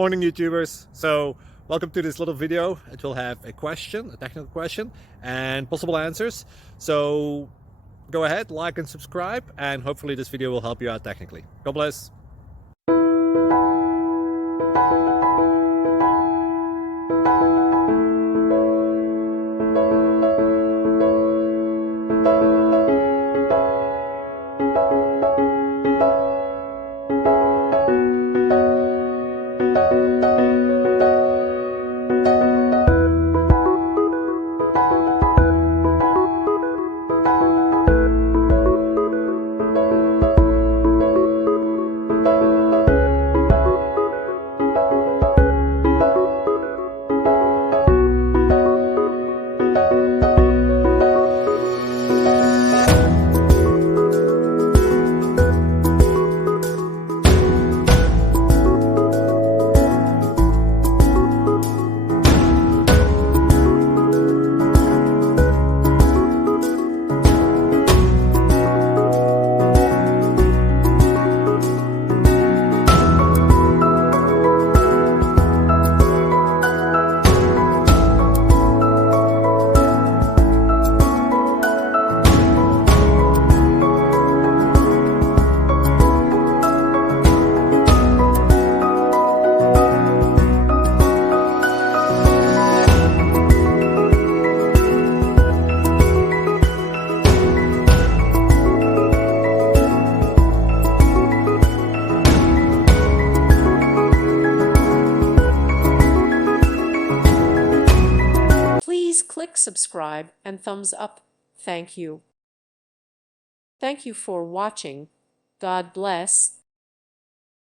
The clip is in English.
Morning YouTubers. So welcome to this little video. It will have a question, a technical question, and possible answers. So go ahead, like and subscribe, and hopefully this video will help you out technically. God bless. Please click subscribe and thumbs up. Thank you. Thank you for watching. God bless.